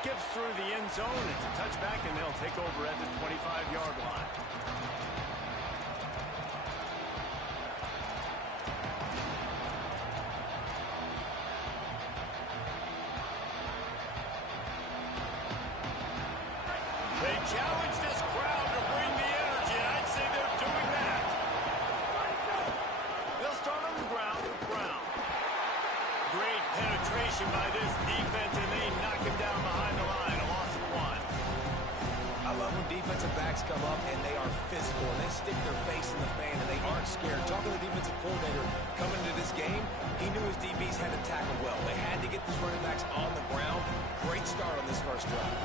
skips through the end zone. It's a touchback, and they'll take over at the 25-yard line. They challenge this crowd to bring the energy, and I'd say they're doing that. They'll start on the ground with Brown. Great penetration by this defense, and they knock him down behind the line. A loss of 1. I love when defensive backs come up and they are physical and they stick their face in the fan and they aren't scared. Talking to the defensive coordinator coming into this game, he knew his DBs had to tackle well. They had to get these running backs on the ground. Great start on this first drive.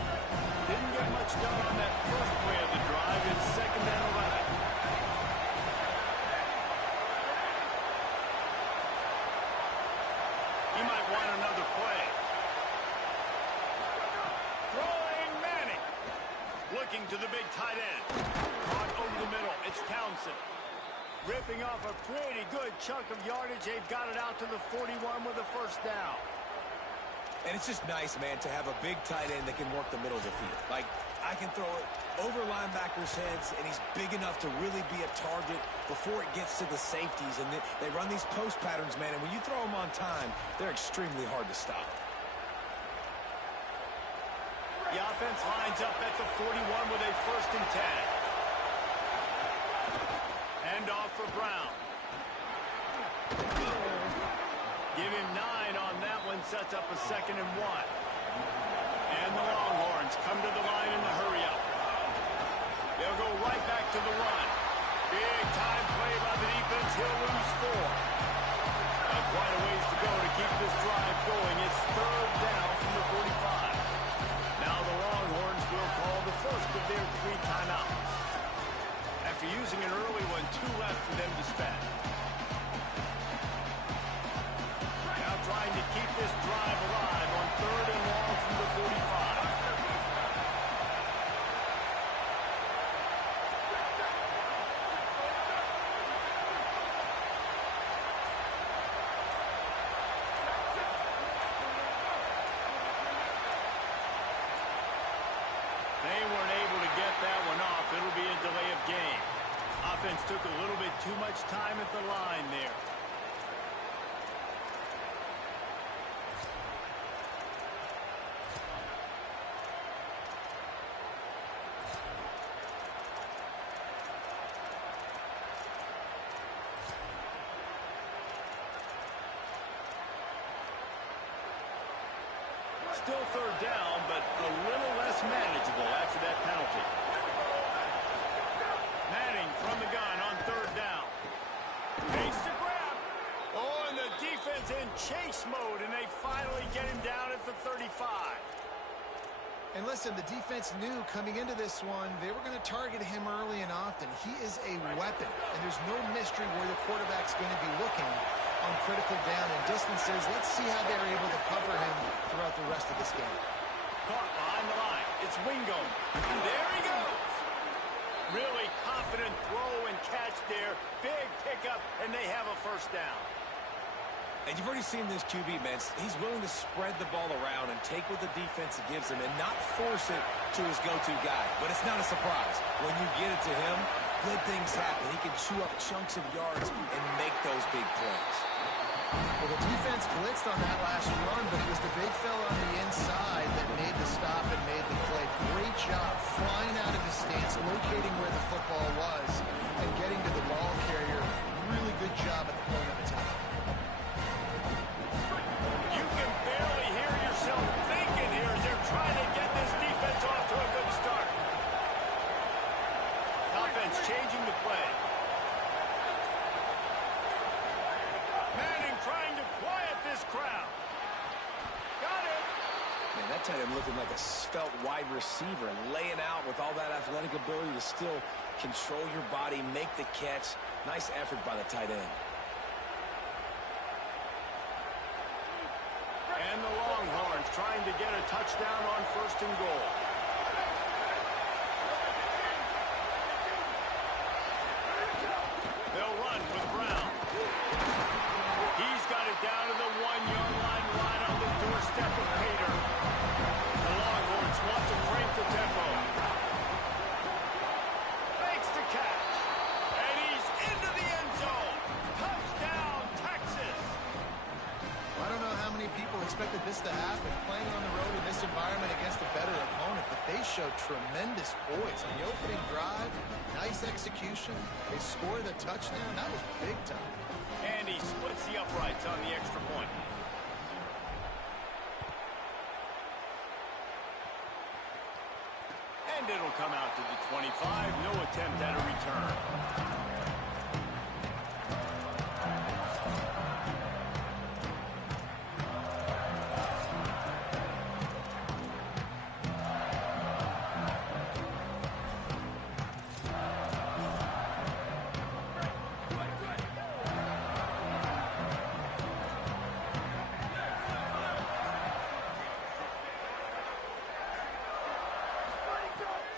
Didn't get much done on that first play of the drive. It's 2nd and 11. He might want another play. Throwing Manning. Looking to the big tight end. Caught over the middle. It's Townsend. Ripping off a pretty good chunk of yardage. They've got it out to the 41 with a first down. And it's just nice, man, to have a big tight end that can work the middle of the field. Like, I can throw it over linebackers' heads, and he's big enough to really be a target before it gets to the safeties. And they run these post patterns, man, and when you throw them on time, they're extremely hard to stop. The offense lines up at the 41 with a 1st and 10. Hand off for Brown. Give him 9 on that one, sets up a 2nd and 1. And the Longhorns come to the line in the hurry-up. They'll go right back to the run. Big time play by the defense. He'll lose 4. Quite a ways to go to keep this drive going. It's 3rd down from the 45. Now the Longhorns will call the first of their 3 timeouts. After using an early one, 2 left for them to spend. Trying to keep this drive alive on 3rd and long from the 45. They weren't able to get that one off. It'll be a delay of game. Offense took a little bit too much time at the line there. Still 3rd down, but a little less manageable after that penalty. Manning from the gun on 3rd down. Makes the grab. Oh, and the defense in chase mode, and they finally get him down at the 35. And listen, the defense knew coming into this one, they were going to target him early and often. He is a weapon, and there's no mystery where the quarterback's going to be looking on critical down and distances. Let's see how they're able to cover him throughout the rest of this game. Caught behind the line. It's Wingo. And there he goes. Really confident throw and catch there. Big pickup, and they have a first down. And you've already seen this QB, man. He's willing to spread the ball around and take what the defense gives him and not force it to his go-to guy. But it's not a surprise. When you get it to him, good things happen. He can chew up chunks of yards and make those big plays. Well, the defense blitzed on that last run, but it was the big fella on the inside that made the stop and made the play. Great job flying out of his stance, locating where the football was, and getting to the ball carrier. Really good job at the point of attack. You can barely hear yourself thinking here as they're trying to get this defense off to a good start. Offense changing the play. Manning trying to quiet this crowd. Got it. Man, that tight end looking like a svelte wide receiver, laying out with all that athletic ability to still control your body, make the catch. Nice effort by the tight end. And the Longhorns trying to get a touchdown on 1st and goal. They'll run with Brown. He's got it down to the 1-yard line, right on the doorstep of Pater. The Longhorns this to happen, playing on the road in this environment against a better opponent, but they showed tremendous poise. On the opening drive, nice execution. They scored a touchdown. That was big time. And he splits the uprights on the extra point. And it'll come out to the 25. No attempt at a return.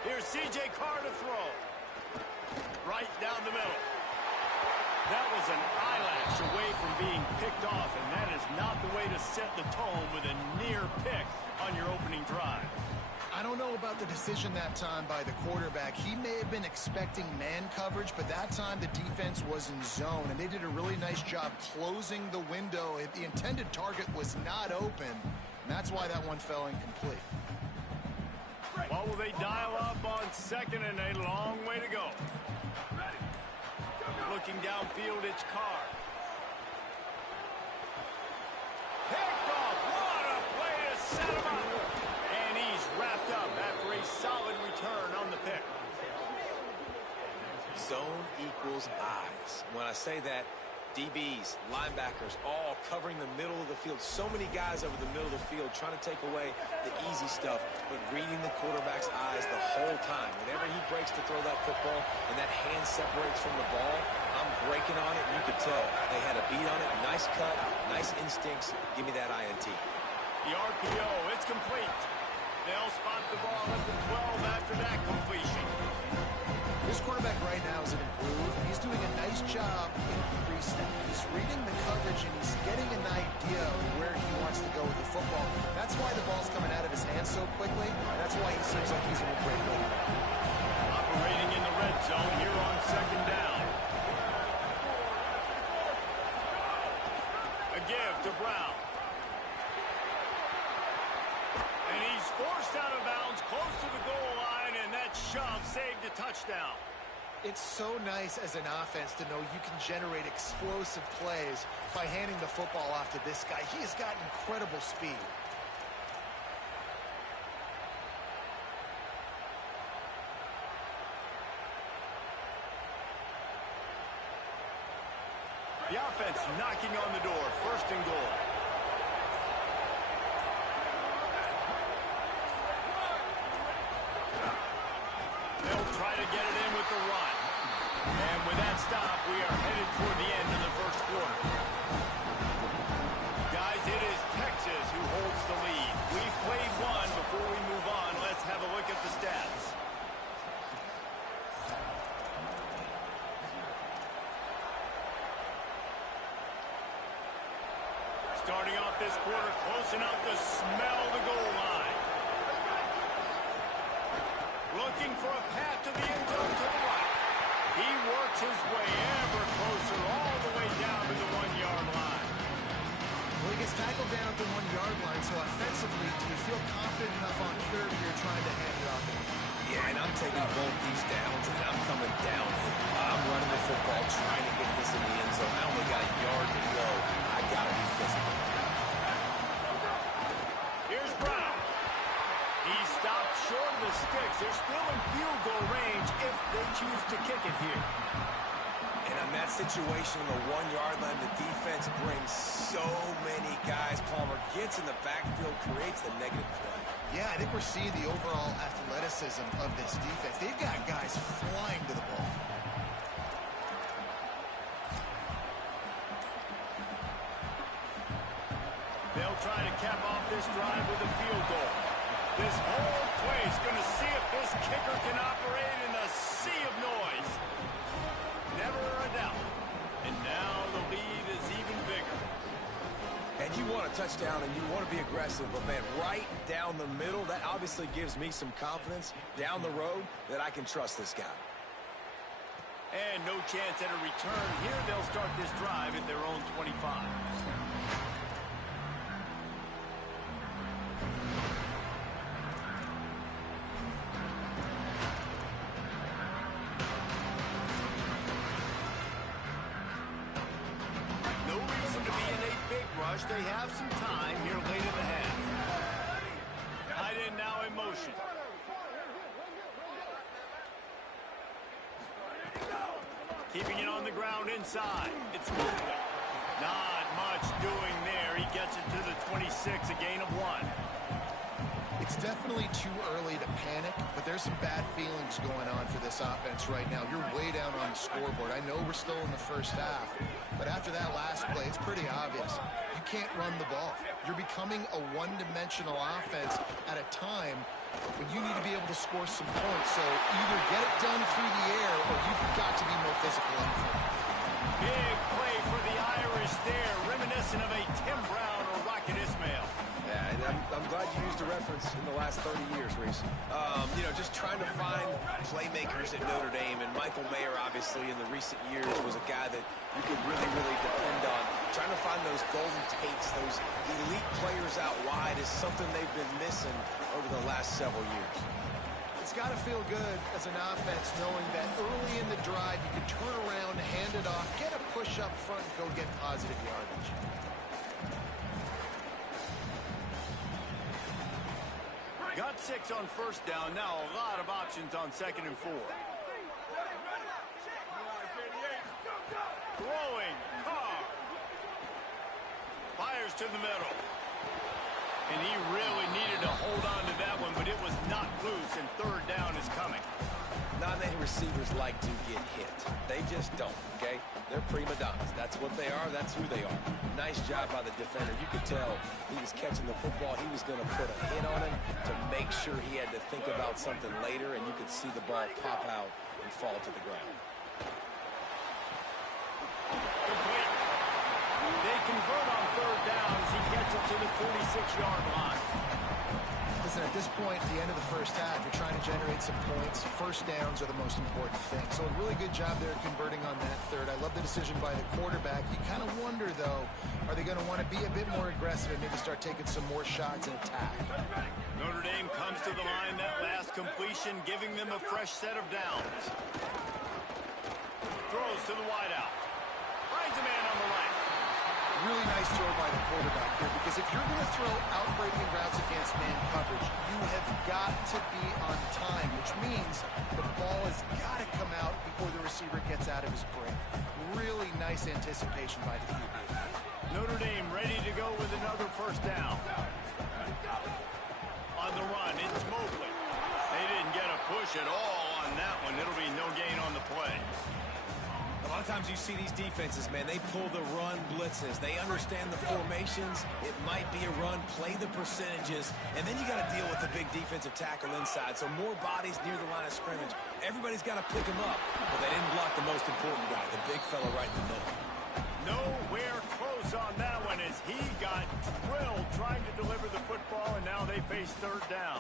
Here's C.J. Carr to throw. Right down the middle. That was an eyelash away from being picked off, and that is not the way to set the tone with a near pick on your opening drive. I don't know about the decision that time by the quarterback. He may have been expecting man coverage, but that time the defense was in zone, and they did a really nice job closing the window. The intended target was not open, and that's why that one fell incomplete. What will they dial up on second and a long way to go? Looking downfield, it's Carr. Picked off. What a play to set him up. And he's wrapped up after a solid return on the pick. Zone equals eyes. When I say that, DBs, linebackers, all covering the middle of the field. So many guys over the middle of the field trying to take away the easy stuff, but reading the quarterback's eyes the whole time. Whenever he breaks to throw that football and that hand separates from the ball, I'm breaking on it, and you could tell. They had a beat on it. Nice cut, nice instincts. Give me that INT. The RPO, it's complete. They'll spot the ball at the 12 after that completion. This quarterback right now is an improve. He's doing a nice job in pre-snap. He's reading the coverage, and he's getting an idea of where he wants to go with the football. That's why the ball's coming out of his hands so quickly. That's why he seems like he's in a great mood. Operating in the red zone here on second down. A give to Brown. And he's forced out of bounds close to the goal line, and that shove saved a touchdown. It's so nice as an offense to know you can generate explosive plays by handing the football off to this guy. He has got incredible speed. The offense knocking on the door, first and goal. They'll try to get it in with the run. And with that stop, we are headed toward the end of the first quarter. Guys, it is Texas who holds the lead. We've played one. Before we move on, let's have a look at the stats. Starting off this quarter close enough to smell the goal line. Looking for a path to the end zone to the right. He works his way ever closer all the way down to the 1-yard line. Well, he gets tackled down at the 1-yard line, so offensively, do you feel confident enough on third here trying to hand it off? Yeah, and I'm taking both these downs, and I'm coming down. I'm running the football, trying to get this in the end zone. I only got a yard to go. I got to be physical. Here's Brown. He stopped short of the sticks. They're still in field goal range if they choose to kick it here. And on that situation, on the 1-yard line, the defense brings so many guys. Palmer gets in the backfield, creates the negative play. Yeah, I think we're seeing the overall athleticism of this defense. They've got guys flying to the ball. They'll try to cap off this drive with a field goal. This whole place going to see if this kicker can operate in a sea of noise. Never a doubt. And now the lead is even bigger. And you want a touchdown and you want to be aggressive, but man, right down the middle, that obviously gives me some confidence down the road that I can trust this guy. And no chance at a return. Here they'll start this drive at their own 25. rush. They have some time here late in the half. Tight end now in motion. Keeping it on the ground inside. It's moving. Not much doing there. He gets it to the 26, a gain of 1. It's definitely too early to panic, but there's some bad feelings going on for this offense right now. You're way down on the scoreboard. I know we're still in the first half, but after that last play, it's pretty obvious. You can't run the ball. You're becoming a one-dimensional offense at a time when you need to be able to score some points. So either get it done through the air or you've got to be more physical in front. Big play for the Irish there, reminiscent of a Tim Brown or Rocket Ismail. Yeah, and I'm glad you used a reference in the last 30 years, Reese. Just trying to find playmakers at Notre Dame, and Michael Mayer, obviously, in the recent years, was a guy that you could really, really depend on. Trying to find those golden takes, those elite players out wide is something they've been missing over the last several years. It's got to feel good as an offense knowing that early in the drive you can turn around, hand it off, get a push up front, and go get positive yardage. Got 6 on first down. Now a lot of options on 2nd and 4. Throwing. Carr. Fires to the middle. And he really needed to hold on to that one, but it was not loose, and 3rd down is coming. Not many receivers like to get hit. They just don't, okay? They're prima donnas. That's what they are. That's who they are. Nice job by the defender. You could tell he was catching the football. He was going to put a hit on him to make sure he had to think about something later, and you could see the ball pop out and fall to the ground. Complete. They convert on 3rd down as he gets it to the 46-yard line. Listen, at this point, at the end of the first half, you're trying to generate some points. First downs are the most important thing. So a really good job there converting on that 3rd. I love the decision by the quarterback. You kind of wonder, though, are they going to want to be a bit more aggressive and maybe start taking some more shots and attack? Notre Dame comes to the line, that last completion, giving them a fresh set of downs. Throws to the wideout. Finds a man on the right. Really nice throw by the quarterback here, because if you're going to throw out-breaking routes against man coverage, you have got to be on time, which means the ball has got to come out before the receiver gets out of his break. Really nice anticipation by the QB. Notre Dame ready to go with another first down. On the run, it's Mobley. They didn't get a push at all on that one. It'll be no gain on the play. A lot of times you see these defenses, man, they pull the run blitzes. They understand the formations. It might be a run, play the percentages, and then you got to deal with the big defensive tackle inside. So more bodies near the line of scrimmage. Everybody's got to pick him up, but they didn't block the most important guy, the big fella right in the middle. Nowhere close on that one as he got drilled trying to deliver the football, and now they face 3rd down.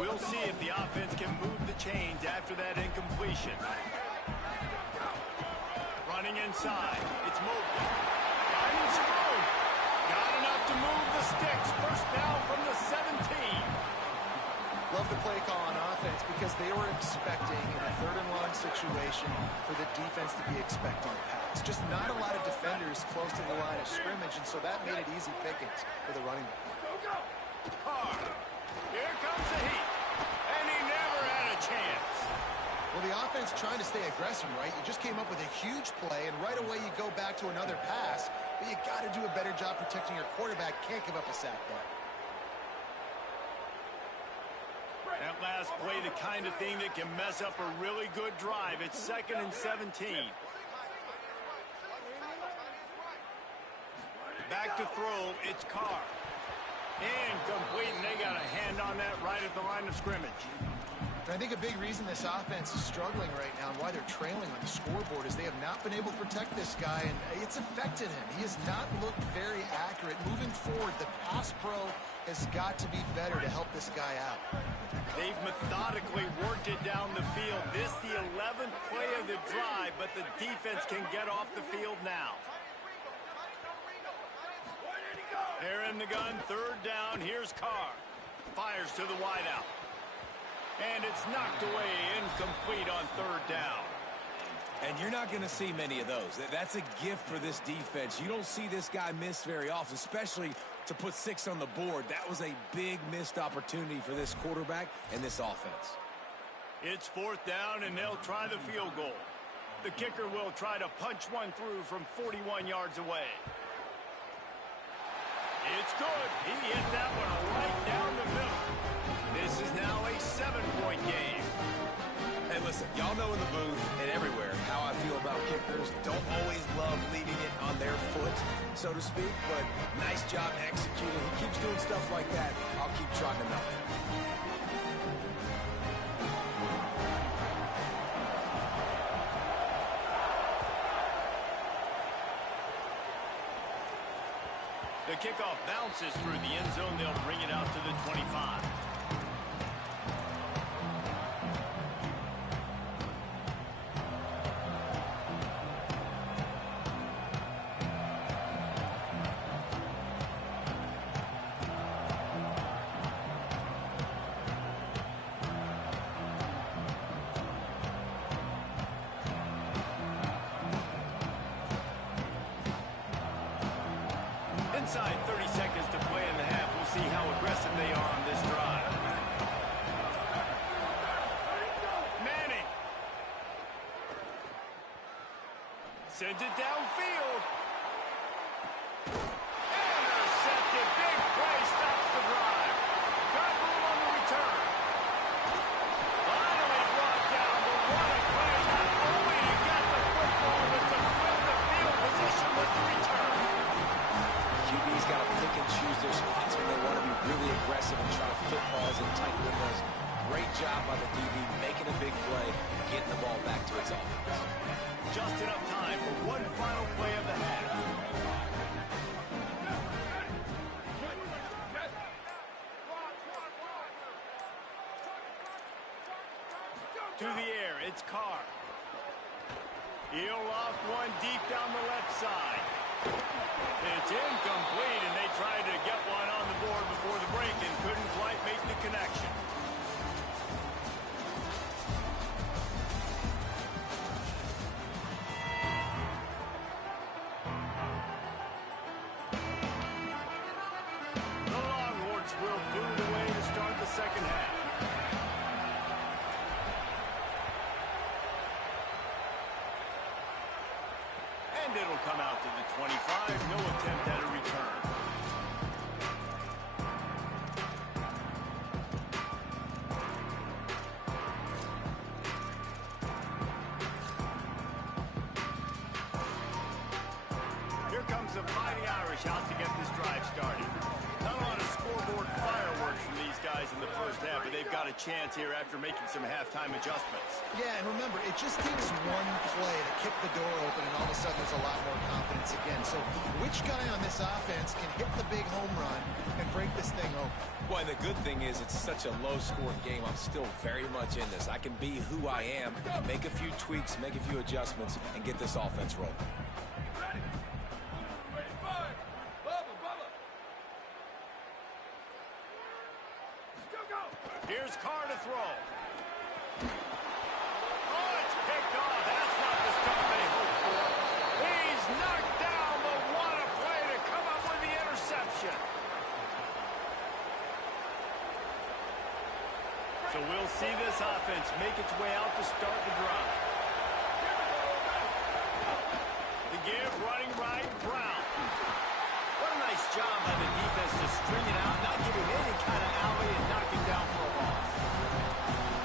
We'll see if the offense can move the chains after that incompletion. Running inside. It's Mobley. Finding some room. Got enough to move the sticks. First down from the 17. Love the play call on offense because they were expecting in a 3rd and long situation for the defense to be expecting a pass. Just not a lot of defenders close to the line of scrimmage, and so that made it easy pickings for the running back. Carr. Here comes the heat. And he never had a chance. Well, the offense trying to stay aggressive, right? You just came up with a huge play, and right away you go back to another pass, but you got to do a better job protecting your quarterback. Can't give up a sack there. That last play, the kind of thing that can mess up a really good drive. It's 2nd and 17. Back to throw, it's Carr. Incomplete, and they got a hand on that right at the line of scrimmage. I think a big reason this offense is struggling right now and why they're trailing on the scoreboard is they have not been able to protect this guy, and it's affected him. He has not looked very accurate. Moving forward, the pass pro has got to be better to help this guy out. They've methodically worked it down the field. This the 11th play of the drive, but the defense can get off the field now. They're in the gun, 3rd down. Here's Carr. Fires to the wideout. And it's knocked away, incomplete on 3rd down. And you're not going to see many of those. That's a gift for this defense. You don't see this guy miss very often, especially to put 6 on the board. That was a big missed opportunity for this quarterback and this offense. It's 4th down, and they'll try the field goal. The kicker will try to punch one through from 41 yards away. It's good. He hit that one right down the middle. This is now a 7-point game. Hey, listen, y'all know in the booth and everywhere how I feel about kickers. Don't always love leaving it on their foot, so to speak, but nice job executing. He keeps doing stuff like that. I'll keep trotting him out there. The kickoff bounces through the end zone. They'll bring it out to the 25. Inside 30 seconds to play in the half. We'll see how aggressive they are on this drive. Manning sends it downfield. Intercepted. Big play stops the drive. Got room on the return. Finally brought down, but what a play. Not only to get the football, but to win the field position with the return. QB's got to pick and choose their spots when they want to be really aggressive and try to fit balls in tight windows. Great job by the DB making a big play, getting the ball back to its offense. Just enough time for one final play of the half. To the air, it's Carr. He'll loft one deep down the left side. It's incomplete, and they tried to get one on the board before the break and couldn't quite make the connection. The Longhorns will boot it away to start the second half. And it'll come out to the 25. No attempt at a return. Here comes the Mighty Irish out to get this drive started. Not a lot of scoreboard fireworks from these guys in the first half, but they've got a chance here after making some halftime adjustments. Yeah, and remember, it just takes one play to kick the door open, and all of a sudden there's a lot more confidence again. So which guy on this offense can hit the big home run and break this thing open? Well, and the good thing is it's such a low-scoring game. I'm still very much in this. I can be who I am, make a few tweaks, make a few adjustments, and get this offense rolling. Here's Carr to throw. Oh, it's picked off. That's not the stop they hoped for. He's knocked down, but what a play to come up with the interception. So we'll see this offense make its way out to start the drive. The give, running right, Brown. What a nice job by the defense to string it out, not give him any kind of alley and knock him down for a loss.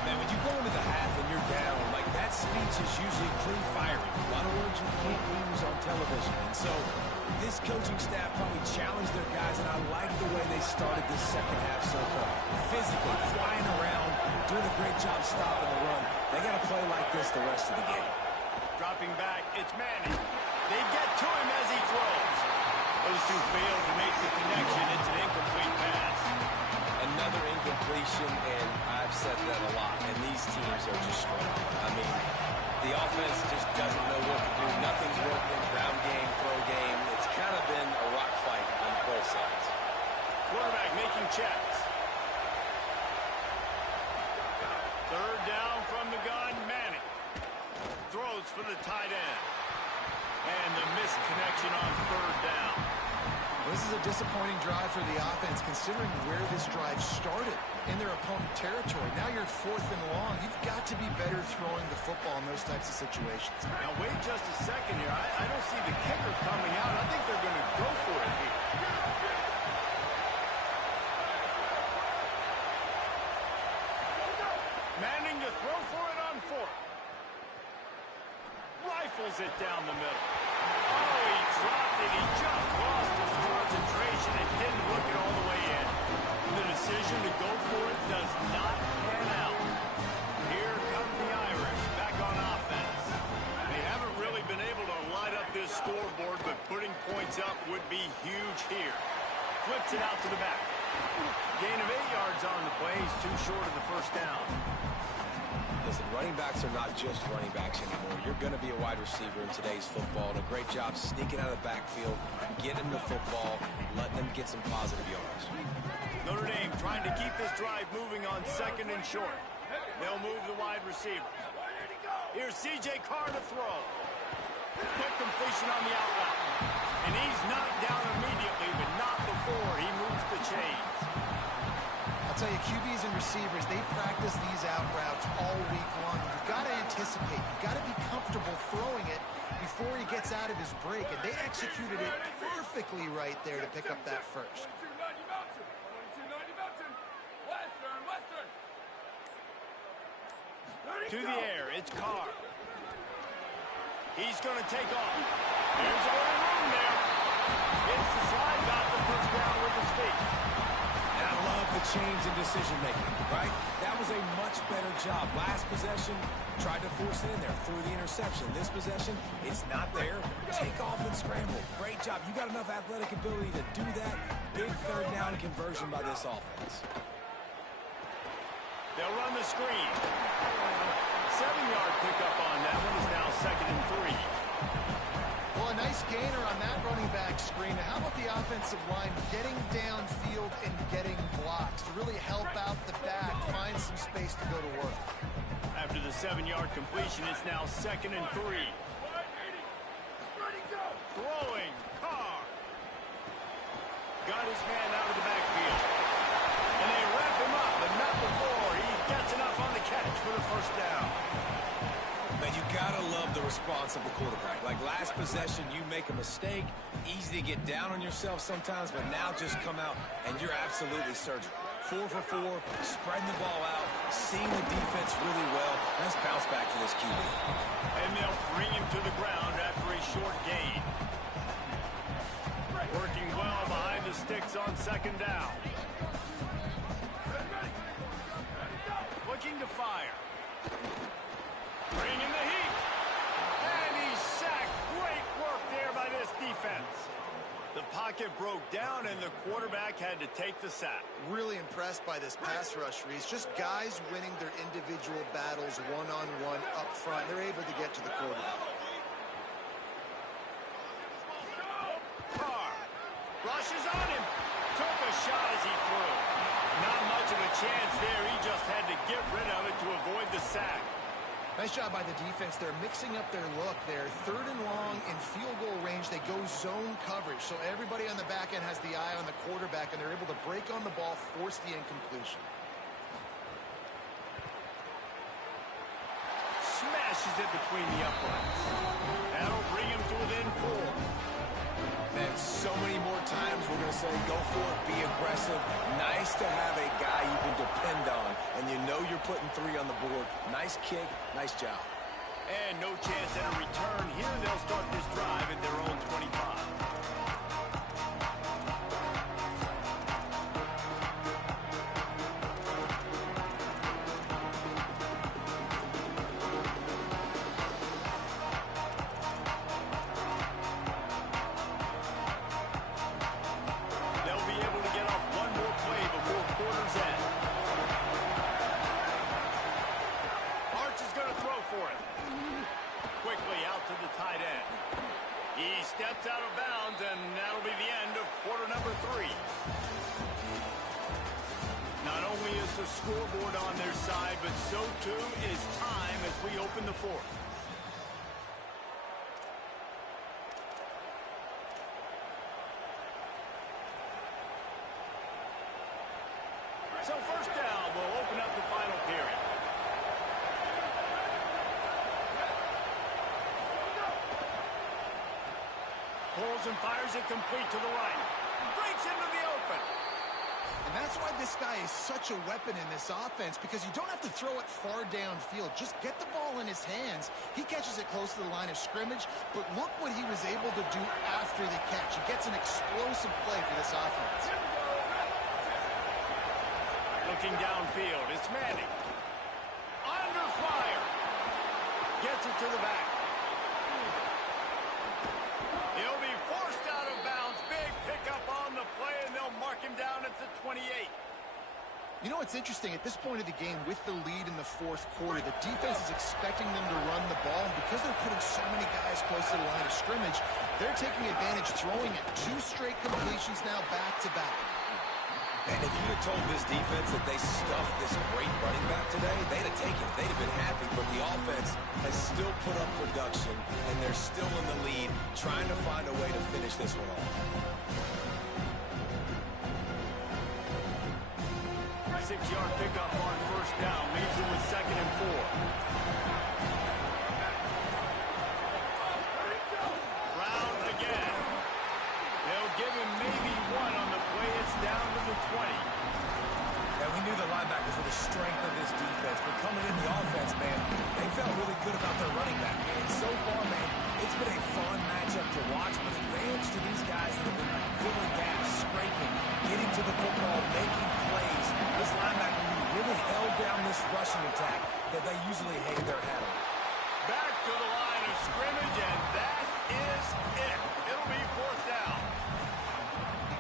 Man, when you go into the half and you're down, like that speech is usually pretty fiery. A lot of words you can't use on television. And so this coaching staff probably challenged their guys, and I like the way they started this second half so far. Physically, flying around, doing a great job stopping the run. They got to play like this the rest of the game. Dropping back, it's Manning. They get to him as he throws. Those two fail to make the connection. It's an incomplete pass. Another incompletion, and I've said that a lot, and these teams are just strong. I mean, the offense just doesn't know what to do. Nothing's working. Ground game, throw game. It's kind of been a rock fight on both sides. Quarterback making checks. Third down from the gun, Manning. Throws for the This is a disappointing drive for the offense, considering where this drive started in their opponent territory. Now you're 4th and long. You've got to be better throwing the football in those types of situations. Now, wait just a second here. I don't see the kicker coming out. I think they're going to go for it here. Manning to throw for it on 4th. Rifles it down the middle. Oh, he dropped it. He just lost his concentration and didn't look it all the way in. The decision to go for it does not pan out. Here come the Irish back on offense. They haven't really been able to light up this scoreboard, but putting points up would be huge here. Flips it out to the back. Gain of 8 yards on the play. He's too short of the first down. Listen, running backs are not just running backs anymore. You're going to be a wide receiver in today's football. And a great job sneaking out of the backfield, getting them the football, letting them get some positive yards. Notre Dame trying to keep this drive moving on 2nd and short. They'll move the wide receiver. Here's C.J. Carr to throw. Quick completion on the out route. And he's knocked down immediately, but not before he moves the chains. I'll tell you, QBs and receivers, they practice these out routes all week long. You've got to anticipate. You've got to be comfortable throwing it before he gets out of his break. And they executed it perfectly right there to pick up that first. To the air, it's Carr. He's going to take off. There's a little room there. It's the slide, got the first down with his feet. And I love the change in decision-making, right? That was a much better job. Last possession, tried to force it in there, threw the interception. This possession, it's not there. Take off and scramble. Great job. You got enough athletic ability to do that. Big 3rd down conversion by this offense. They'll run the screen. 7-yard pickup on that one is now 2nd and 3. Well, a nice gainer on that running back screen. Now, how about the offensive line getting downfield and getting blocks to really help out the back, find some space to go to work? After the 7-yard completion, it's now 2nd and 3. Throwing, Carr. Got his man out of the backfield. And they wrap him up, but not before he gets enough on the catch for the first down. Man, you gotta love the response of the quarterback. Like last possession, you make a mistake, easy to get down on yourself sometimes, but now just come out and you're absolutely surgical. 4 for 4, spreading the ball out, seeing the defense really well. Nice bounce back for this QB. And they'll bring him to the ground after a short gain. Working well behind the sticks on 2nd down. Looking to fire. Bringing the heat. And he's sacked. Great work there by this defense. The pocket broke down, and the quarterback had to take the sack. Really impressed by this pass rush, Reese. Just guys winning their individual battles one-on-one up front. They're able to get to the quarterback. Carr rushes on him. Took a shot as he threw. Not much of a chance there. He just had to get rid of it to avoid the sack. Nice job by the defense. They're mixing up their look there. 3rd and long in field goal range. They go zone coverage. So everybody on the back end has the eye on the quarterback, and they're able to break on the ball, force the incompletion. Smashes it between the uprights. That'll bring him to within 4. And so many more times we're going to say, go for it, be aggressive. Nice to have a guy you can depend on, and you know you're putting 3 on the board. Nice kick, nice job. And no chance at a return here. They'll start this drive at their own 25. He steps out of bounds, and that'll be the end of quarter number 3. Not only is the scoreboard on their side, but so too is time as we open the 4th. So first down will open up the final period. Pulls and fires it complete to the right. Breaks into the open. And that's why this guy is such a weapon in this offense, because you don't have to throw it far downfield. Just get the ball in his hands. He catches it close to the line of scrimmage, but look what he was able to do after the catch. He gets an explosive play for this offense. Looking downfield, it's Manning. Under fire. Gets it to the back. He'll be forced out of bounds. Big pickup on the play, and they'll mark him down at the 28. You know what's interesting? At this point of the game, with the lead in the fourth quarter, the defense is expecting them to run the ball, and because they're putting so many guys close to the line of scrimmage, they're taking advantage, throwing it 2 straight completions now back-to-back. And if you'd have told this defense that they stuffed this great running back today, they'd have taken it. They'd have been happy, but the offense has still put up production, and they're still in the lead, trying to find a way to finish this one off. 6-yard pickup on first down. Leaves him with 2nd and 4. Brown again. They'll give him maybe 1 on the play. It's down to the 20. And we knew the linebackers were the strength of this defense, but coming in the offense, man, they felt really good about their running back. And so far, man, it's been a fun matchup to watch, but advantage to these guys that have been filling gaps, scraping, getting to the football, making plays. This linebacker really held down this rushing attack that they usually hang their hat on. Back to the line of scrimmage, and that is it. It'll be 4th down.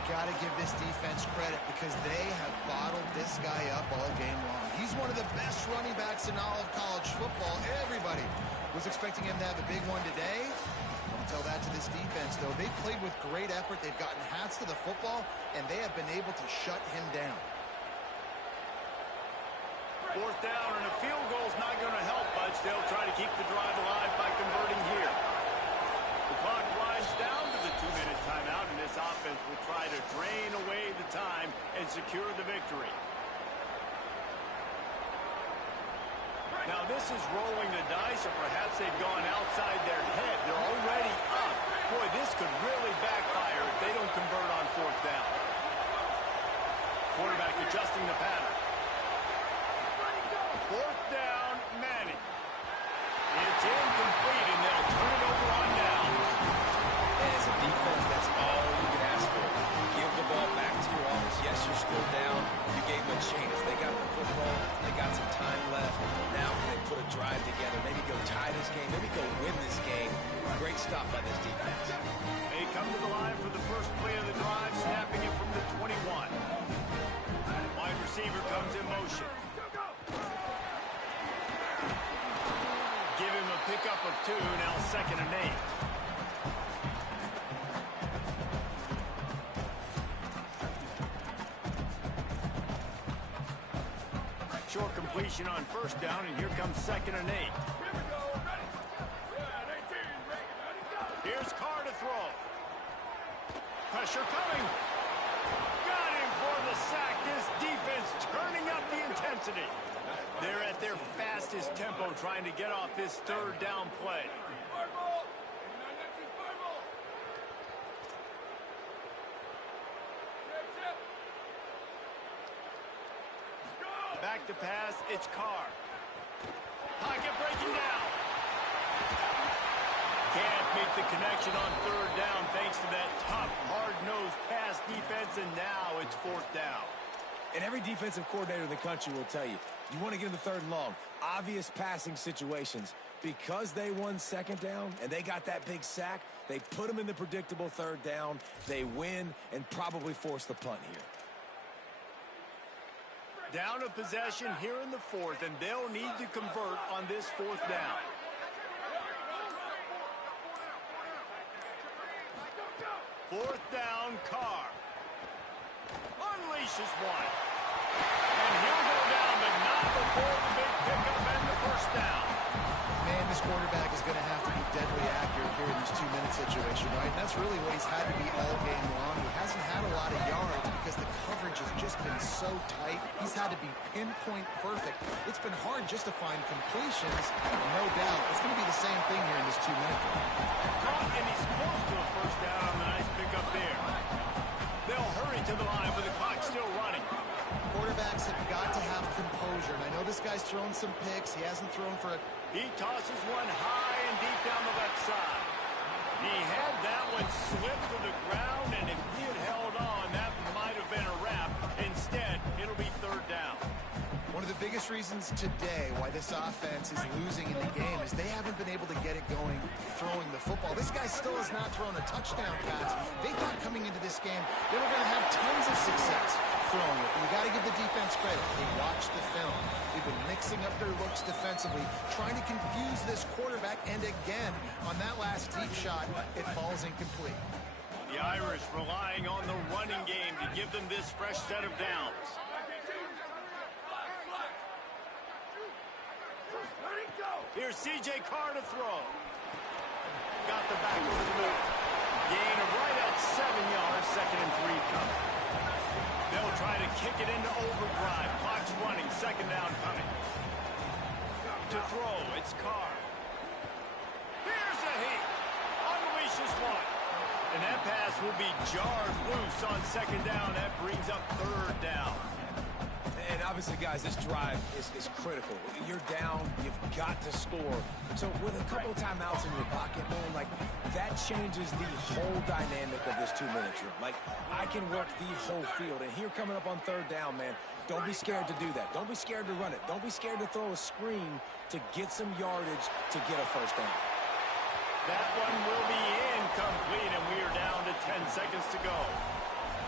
Got to give this defense credit because they have bottled this guy up all game long. He's one of the best running backs in all of college football. Everybody was expecting him to have a big one today. Don't tell that to this defense, though. They've played with great effort. They've gotten hats to the football, and they have been able to shut him down. 4th down, and a field goal's not going to help much. They'll try to keep the drive alive by converting here. The clock winds down to the 2-minute timeout, and this offense will try to drain away the time and secure the victory. Now, this is rolling the dice, or perhaps they've gone outside their head. They're already up. Boy, this could really backfire if they don't convert on 4th down. Quarterback adjusting the pattern. 4th down, Manning. It's incomplete, and they'll turn it over on down. And as a defense, that's all you can ask for. Give the ball back to your offense. Yes, you're still down. You gave them a chance. They got the football. They got some time left. Now can they put a drive together? Maybe go tie this game. Maybe go win this game. Great stop by this defense. They come to the line for the first play of the drive, snapping it from the 21. Wide receiver comes in motion. Give him a pickup of 2, now 2nd and 8. Short completion on first down, and here comes 2nd and 8. Here's Carr to throw. Pressure coming. Got him for the sack. This defense turning up the intensity. They're at their fastest tempo trying to get off this 3rd down play. Back to pass, it's Carr. Pocket breaking down. Can't make the connection on 3rd down thanks to that tough, hard-nosed pass defense, and now it's 4th down. And every defensive coordinator in the country will tell you, you want to get in the 3rd and long, obvious passing situations. Because they won 2nd down and they got that big sack, they put them in the predictable 3rd down. They win and probably force the punt here. Down a possession here in the 4th, and they'll need to convert on this 4th down. Fourth down, Carr. Unleashes one. And he'll go down, but not before the big pickup and the first down. Man, this quarterback is going to have to be deadly accurate here in this 2-minute situation, right? And that's really what he's had to be all game long. He hasn't had a lot of yards because the coverage has just been so tight. He's had to be pinpoint perfect. It's been hard just to find completions, no doubt. It's going to be the same thing here in this 2-minute drill. Caught, and he's close to a first down on the nice pickup there. They'll hurry to the line with the clock still running. Quarterbacks have got to have composure, and I know this guy's thrown some picks. He hasn't thrown for a... He tosses one high and deep down the left side. He had that one slip to the ground, and if he had held on, that might have been a wrap. Instead, it'll be third down. One of the biggest reasons today why this offense is losing in the game is they haven't been able to get it going throwing the football. This guy still has not thrown a touchdown pass. They thought coming into this game they were going to have tons of success throwing it. But you got to give the defense credit. They watched the film. They've been mixing up their looks defensively, trying to confuse this quarterback. And again, on that last deep shot, it falls incomplete. The Irish relying on the running game to give them this fresh set of downs. Here's C.J. Carr to throw. Got the back over the middle. Gain of right at 7 yards, 2nd and 3 coming. They'll try to kick it into overdrive. Clock's running, 2nd down coming. To throw, it's Carr. Here's a heat. Unleashes one. And that pass will be jarred loose on 2nd down. That brings up 3rd down. And obviously, guys, this drive is critical. You're down. You've got to score. So with a couple of timeouts in your pocket, man, like, that changes the whole dynamic of this 2-minute drill. Like, I can work the whole field. And here coming up on 3rd down, man, don't be scared to do that. Don't be scared to run it. Don't be scared to throw a screen to get some yardage to get a first down. That one will be incomplete, and we are down to 10 seconds to go.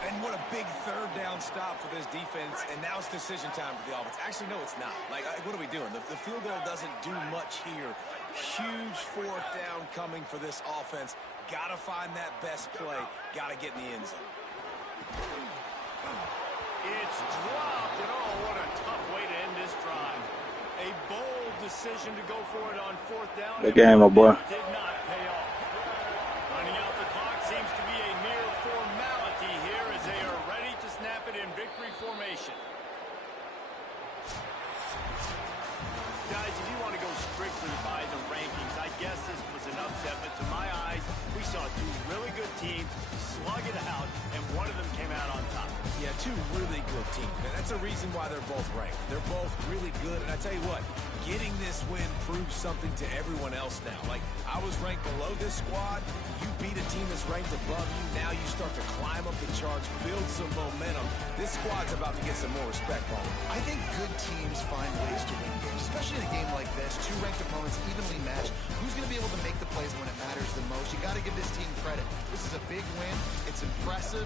And what a big 3rd down stop for this defense. And now it's decision time for the offense. Actually, no, it's not. Like, what are we doing? The field goal doesn't do much here. Huge 4th down coming for this offense. Got to find that best play. Got to get in the end zone. It's dropped, and oh, what a tough way to end this drive. A bold decision to go for it on 4th down. The game, my boy. Did not pay off. Running out the clock seems to be a mere formality here as they are ready to snap it in victory formation. Guys, if you want to go strictly by the rankings, I guess this was an upset, but to my eyes, we saw 2 really good teams slug it out, and one of them came out on top. Yeah, 2 really good teams. And that's a reason why they're both ranked. They're both really good, and I tell you what, getting this win proves something to everyone else now. Like, I was ranked below this squad. You beat a team that's ranked above you. Now you start to climb up the charts, build some momentum. This squad's about to get some more respect on them. I think good teams find ways to win games, especially in a game like this. 2 ranked opponents evenly matched. Who's going to be able to make the plays when it matters the most? You got to give this team credit. This is a big win. It's impressive.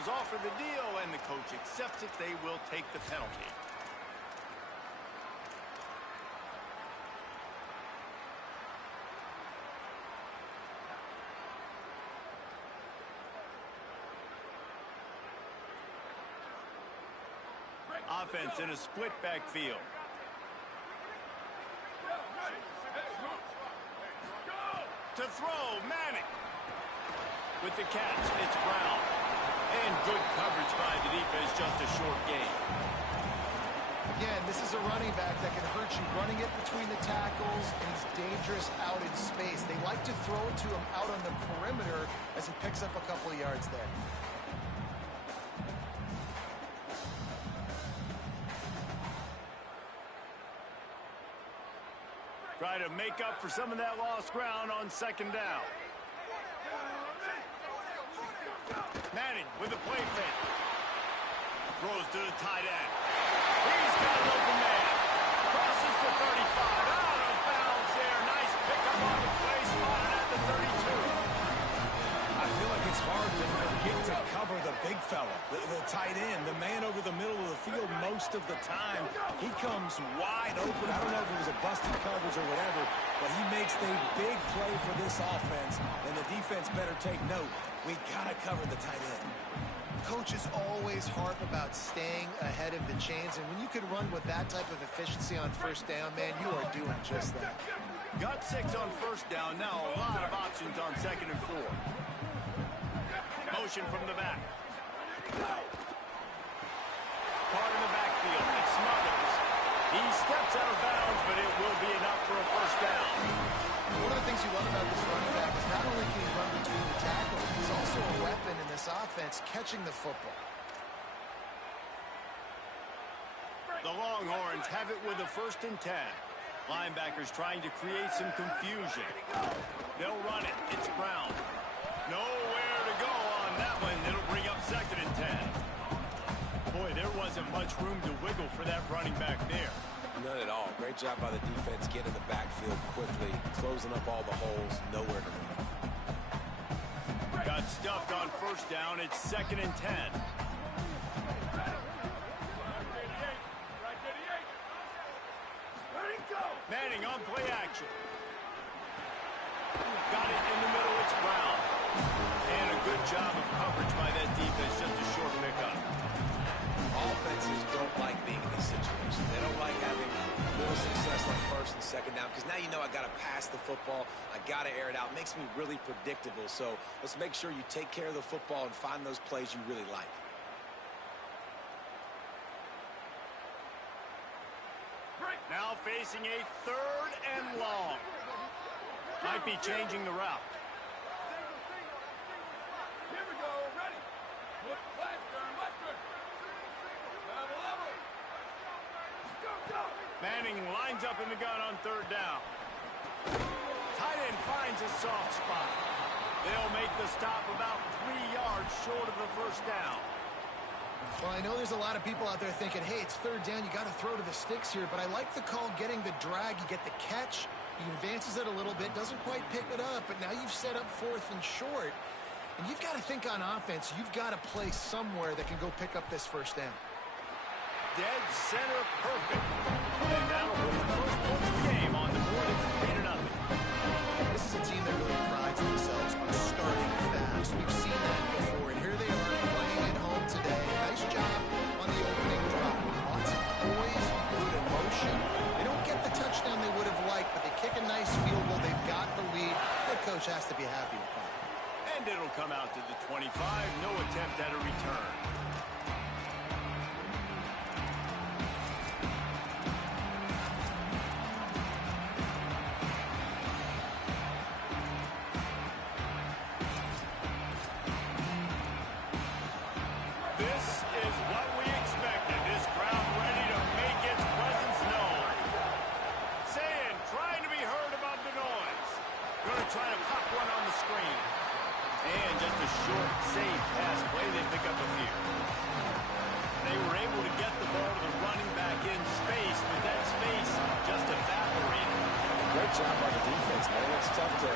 officials offer the deal, and the coach accepts it. They will take the penalty. Offense in a split backfield. To throw, Manning. With the catch, it's Brown. And good coverage by the defense, just a short gain. Again, this is a running back that can hurt you running it between the tackles, and he's dangerous out in space. They like to throw it to him out on the perimeter as he picks up a couple of yards there. Try to make up for some of that lost ground on second down. Manning with a play fake. Throws to the tight end. He's got an open man. Crosses the 35. Out of bounds there. Nice pickup on the play. Spotted at the 32. I feel like it's hard to forget to cover the big fella, the tight end, the man over the middle of the field most of the time. He comes wide open. I don't know if it was a busted coverage or whatever, but he makes the big play for this offense, and the defense better take note. We got to cover the tight end. Coaches always harp about staying ahead of the chains, and when you can run with that type of efficiency on first down, man, you are doing just that. Got 6 on first down. Now a lot of options on second and 4. Motion from the back. Part in the backfield. It smothers. He steps out of bounds, but it will be enough for a first down. One of the things you love about this running back is not only can he run between the tackles, but he's also a weapon in this offense catching the football. The Longhorns have it with a 1st and 10. Linebackers trying to create some confusion. They'll run it. It's Brown. Nowhere to go on that one. It'll bring up 2nd and 10. Boy, there wasn't much room to wiggle for that running back there. None at all. Great job by the defense getting in the backfield quickly, closing up all the holes, nowhere to run. Got stuffed on first down. It's 2nd and 10. Manning on play action. Got it in the middle. It's Brown. And a good job of coverage by that defense. Just a short pickup. Offenses don't like being in these situations. They don't like having little success on first and second down because now you know I got to pass the football. I got to air it out. It makes me really predictable. So let's make sure you take care of the football and find those plays you really like. Now facing a 3rd and long. Might be changing the route. Here we go. Ready. Western. Go. Manning lines up in the gun on 3rd down. Tight end finds a soft spot. They'll make the stop about 3 yards short of the first down. Well, I know there's a lot of people out there thinking, hey, it's 3rd down, you got to throw to the sticks here, but I like the call getting the drag. You get the catch, he advances it a little bit, doesn't quite pick it up, but now you've set up 4th and short, and you've got to think on offense, you've got to play somewhere that can go pick up this first down. Dead center perfect. And that'll put the first points of the game on the board. It's 3-0. This is a team that really prides themselves on starting fast. We've seen that before, and here they are playing at home today. Nice job on the opening drop. Lots of poise, good emotion. They don't get the touchdown they would have liked, but they kick a nice field goal. They've got the lead. The coach has to be happy with that. And it'll come out to the 25. No attempt at a return. Trying to pop one on the screen. And just a short, safe pass play. They pick up a few. They were able to get the ball to the running back in space, but that space just evaporated. Great job by the defense, man. It's tough to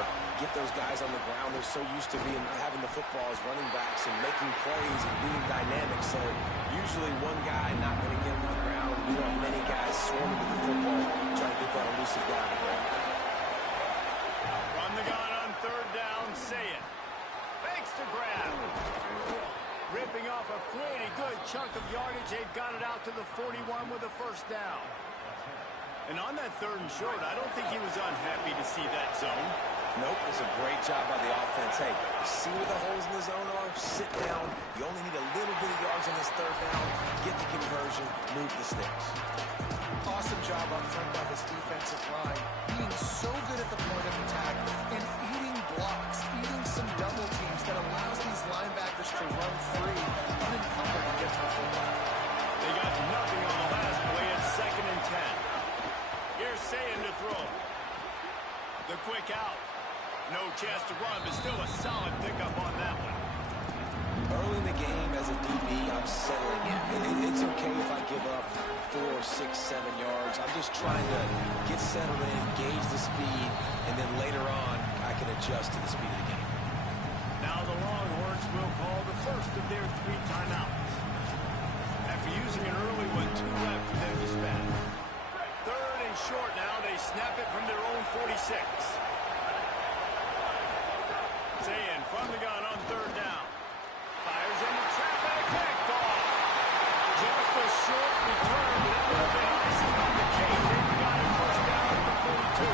get those guys on the ground. They're so used to having the football as running backs and making plays and being dynamic. So usually one guy not going to get him to the ground. We want many guys swarming to the football, trying to get that elusive guy on the ground. From the gun on third down, say it. Fakes to grab. Ripping off a pretty good chunk of yardage. They've got it out to the 41 with a first down. And on that third and short, I don't think he was unhappy to see that zone. Nope, it was a great job by the offense. Hey, you see where the holes in the zone are? Sit down. You only need a little bit of yards on this third down. Get the conversion. Move the sticks. Awesome job up front by this defensive line. Being so good at the point of attack and eating blocks, eating some double teams that allows these linebackers to run free unencumbered and get to the football. They got nothing on the last play. It's 2nd and 10. Here's Sayin to throw. The quick out. No chance to run, but still a solid pickup on that one. Early in the game, as a DB, I'm settling in. It's okay if I give up 4, 6, 7 yards. I'm just trying to get settled in, gauge the speed, and then later on, I can adjust to the speed of the game. Now the Longhorns will call the first of their 3 timeouts. After using an early one, 2 left for them to spend. Third and short now. They snap it from their own 46. Sayin from the gun on third down. Fires into traffic. Picked off. Just a short return. That would have been icing on the cake. They've got it first down at the 42.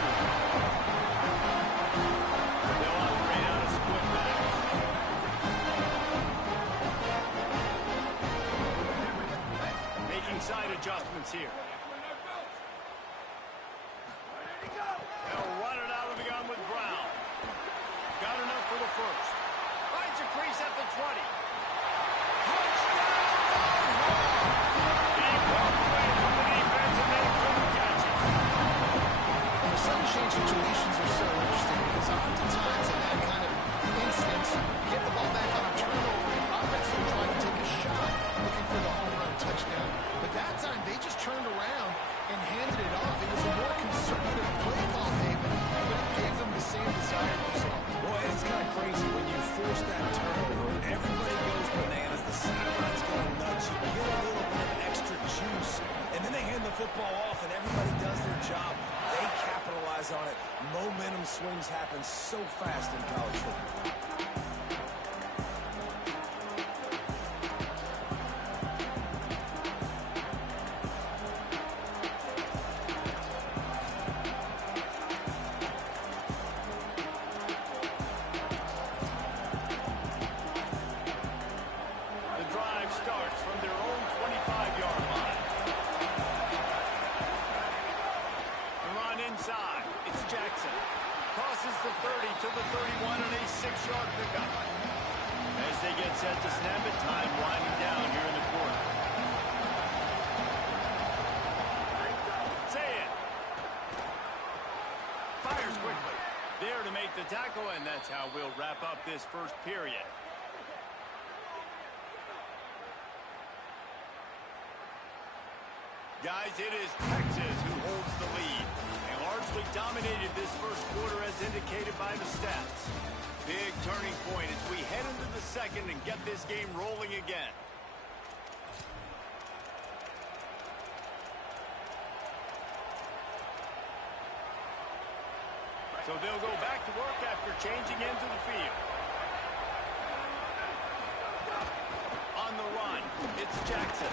They'll operate out of split back. Making side adjustments here. They'll run it out of the gun with Brown. Got enough for the first. Finds a crease at the 20. Touchdown! He broke away from the defense and they couldn't catch it. The sudden change situations are so interesting because oftentimes in that kind of instance, get the ball back on a turnover and offense will try to take a shot looking for the home run touchdown. But that time they just turned around and handed it off. It was a more conservative play call, David, but it gave them the same desired result. Boy, it's kind of crazy when you force that turnover. Everybody goes bananas. The sideline's going nuts. You get a little bit of extra juice, and then they hand the football off, and everybody does their job. They capitalize on it. Momentum swings happen so fast in college football. Inside, it's Jackson. Crosses the 30 to the 31 and a 6-yard pickup. As they get set to snap it, time winding down here in the quarter. Say it. Fires quickly. There to make the tackle, and that's how we'll wrap up this first period. Guys, it is Texas who holds the lead. They largely dominated this first quarter as indicated by the stats. Big turning point as we head into the second and get this game rolling again. So they'll go back to work after changing into the field. On the run, it's Jackson.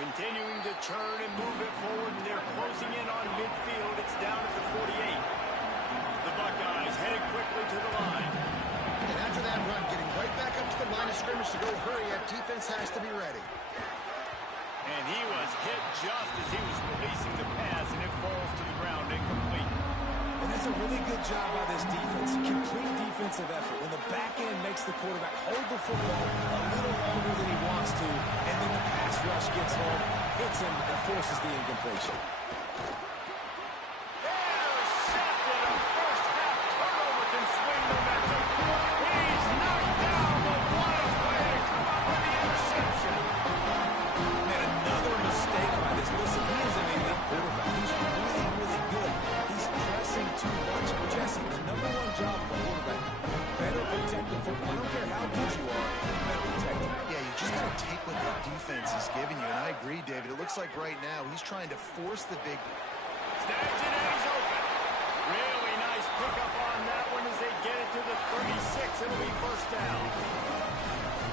Continuing to turn and move it forward, and they're closing in on midfield. It's down at the 48. The Buckeyes headed quickly to the line. And after that run, getting right back up to the line of scrimmage to go hurry up, defense has to be ready. And he was hit just as he was releasing the pass, and it falls to the ground incomplete. And that's a really good job by this defense. Complete defensive effort. When the back end makes the quarterback hold the football a little longer than he wants to, and then the pass rush gets home, hits him, and forces the incompletion. Intercepted. A first-half turnover can swing momentum. He's knocked down, but what a way to come up with the interception. And another mistake by this. Listen, he is an elite quarterback. He's really, really good. He's pressing too much. Jesse, the number defense is giving you, and I agree, David. It looks like right now he's trying to force the big... Snaps it and he's open. Really nice pickup on that one as they get it to the 36. It'll be first down.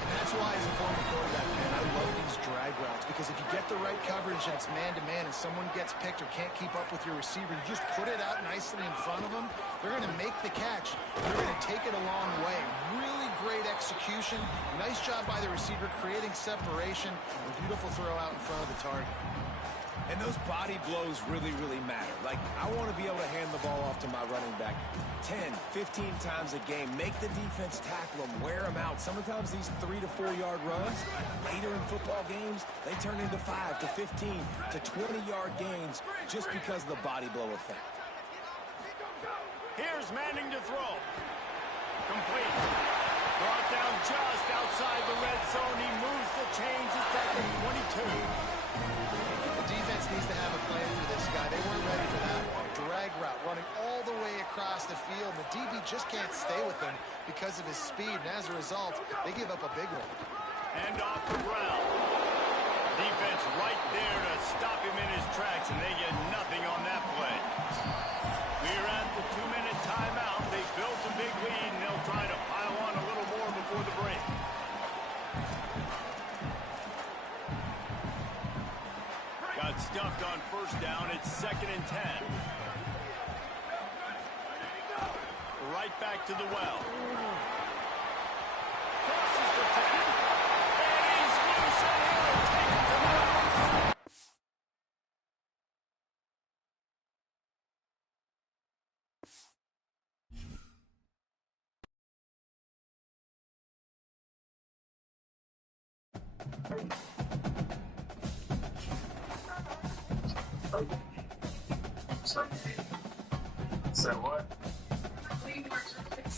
And that's why, as a former quarterback, man, I love these drag routes, because if you get the right coverage and it's man-to-man and someone gets picked or can't keep up with your receiver, you just put it out nicely in front of them. They're going to make the catch. They're going to take it a long way. Really great execution. Nice job by the receiver creating separation. A beautiful throw out in front of the target. And those body blows really, really matter. Like, I want to be able to hand the ball off to my running back 10, 15 times a game. Make the defense tackle them, wear them out. Sometimes these 3 to 4 yard runs, later in football games, they turn into 5 to 15 to 20-yard gains just because of the body blow effect. Here's Manning to throw. Complete. Brought down just outside the red zone. He moves the chains. It's at the 22. The defense needs to have a plan for this guy. They weren't ready for that one. Drag route running all the way across the field. The DB just can't stay with him because of his speed, and as a result, they give up a big one. And off the ground. Defense right there to stop him in his tracks, and they get nothing on that play. We're at the 2-minute timeout. They built a big lead, and they'll try to pile on a little more before the break. Got stuffed on first down. It's 2nd and 10. Right back to the well. Crosses the 10. And he's loose, and he'll take it to the house. So what?